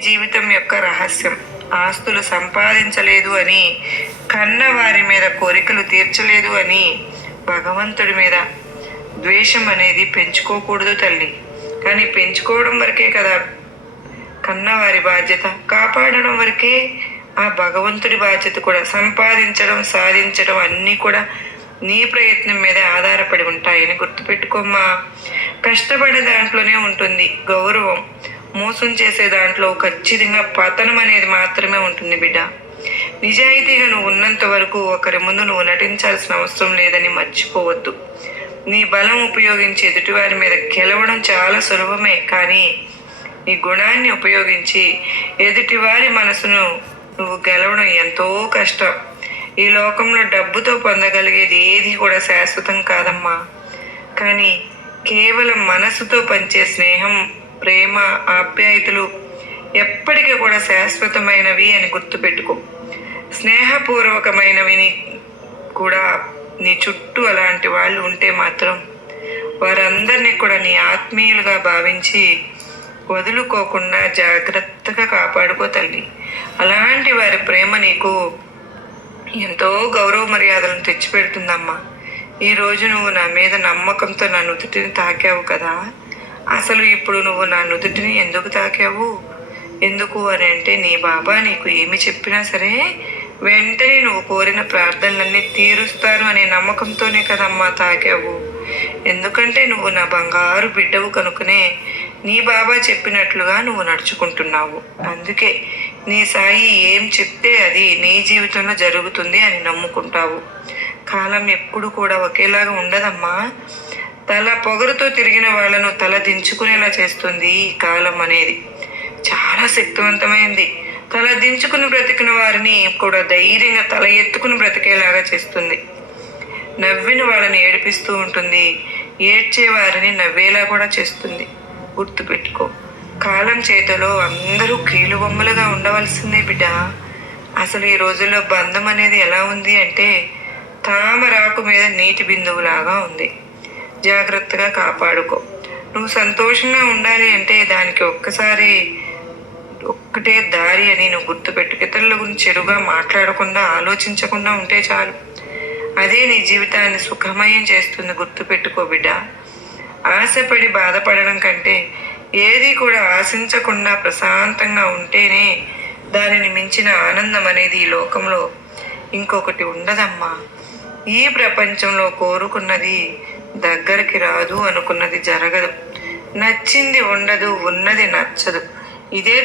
జీవితం యొక్క రహస్యం. ఆస్తులు సంపాదించలేదు అని కన్న వారి మీద కోరికలు తీర్చలేదు అని భగవంతుడి మీద ద్వేషం అనేది పెంచుకోకూడదు తల్లి. కానీ పెంచుకోవడం వరకే కదా కన్నవారి బాధ్యత. కాపాడడం వరకే ఆ భగవంతుడి బాధ్యత కూడా. సంపాదించడం సాధించడం అన్నీ కూడా నీ ప్రయత్నం మీద ఆధారపడి ఉంటాయని గుర్తుపెట్టుకోమ్మా. కష్టపడే దాంట్లోనే ఉంటుంది గౌరవం. మోసం చేసే దాంట్లో ఖచ్చితంగా పతనం అనేది మాత్రమే ఉంటుంది బిడ్డ. నిజాయితీగా నువ్వు ఉన్నంత వరకు ఒకరి ముందు నువ్వు నటించాల్సిన అవసరం లేదని మర్చిపోవద్దు. నీ బలం ఉపయోగించి ఎదుటివారి మీద గెలవడం చాలా సులభమే కానీ నీ గుణాన్ని ఉపయోగించి ఎదుటివారి మనసును నువ్వు గెలవడం ఎంతో కష్టం. ఈ లోకంలో డబ్బుతో పొందగలిగేది ఏది కూడా శాశ్వతం కాదమ్మా. కానీ కేవలం మనసుతో పంచే స్నేహం ప్రేమ ఆప్యాయతలు ఎప్పటికీ కూడా శాశ్వతమైనవి అని గుర్తుపెట్టుకో. స్నేహపూర్వకమైనవిని కూడా నీ చుట్టూ అలాంటి వాళ్ళు ఉంటే మాత్రం వారందరినీ కూడా నీ ఆత్మీయులుగా భావించి వదులుకోకుండా జాగ్రత్తగా కాపాడుకో తల్లి. అలాంటి వారి ప్రేమ నీకు ఎంతో గౌరవ మర్యాదలను తెచ్చిపెడుతుందమ్మా. ఈరోజు నువ్వు నా మీద నమ్మకంతో నా నుదుటిని తాకావు కదా. అసలు ఇప్పుడు నువ్వు నా నుదుటిని ఎందుకు తాకావు? ఎందుకు అని అంటే నీ బాబా నీకు ఏమి చెప్పినా సరే వెంటనే నువ్వు కోరిన ప్రార్థనలన్నీ తీరుస్తారు అనే నమ్మకంతోనే కదమ్మా తాకావు. ఎందుకంటే నువ్వు నా బంగారు బిడ్డవు కనుకనే నీ బాబా చెప్పినట్లుగా నువ్వు నడుచుకుంటున్నావు. అందుకే నీ సాయి ఏం చెప్తే అది నీ జీవితంలో జరుగుతుంది అని నమ్ముకుంటావు. కాలం ఎప్పుడు కూడా ఒకేలాగా ఉండదమ్మా. తల పొగరుతో తిరిగిన వాళ్ళను తల దించుకునేలా చేస్తుంది ఈ కాలం అనేది. చాలా శక్తివంతమైంది. తల దించుకుని బ్రతికిన వారిని కూడా ధైర్యంగా తల ఎత్తుకుని బ్రతికేలాగా చేస్తుంది. నవ్విన వాళ్ళని ఏడిపిస్తూ ఉంటుంది. ఏడ్చే వారిని నవ్వేలా కూడా చేస్తుంది. గుర్తుపెట్టుకో కాలం చేతిలో అందరూ కీలు బొమ్మలుగా ఉండవలసిందే బిడ్డ. అసలు ఈ రోజుల్లో బంధం అనేది ఎలా ఉంది అంటే తామరాకు మీద నీటి బిందువులాగా ఉంది. జాగ్రత్తగా కాపాడుకో. నువ్వు సంతోషంగా ఉండాలి అంటే దానికి ఒక్కసారి ఒక్కటే దారి అని నువ్వు గుర్తుపెట్టు ఇతరుల గురించి చెడుగా మాట్లాడకుండా ఆలోచించకుండా ఉంటే చాలు. అదే నీ జీవితాన్ని సుఖమయం చేస్తుంది గుర్తుపెట్టుకో బిడ్డ. ఆశపడి బాధపడడం కంటే ఏది కూడా ఆశించకుండా ప్రశాంతంగా ఉంటేనే దానిని మించిన ఆనందం అనేది ఈ లోకంలో ఇంకొకటి ఉండదమ్మా. ఈ ప్రపంచంలో కోరుకున్నది దగ్గరికి రాదు అనుకున్నది జరగదు. నచ్చింది ఉండదు ఉన్నది నచ్చదు. ఇదే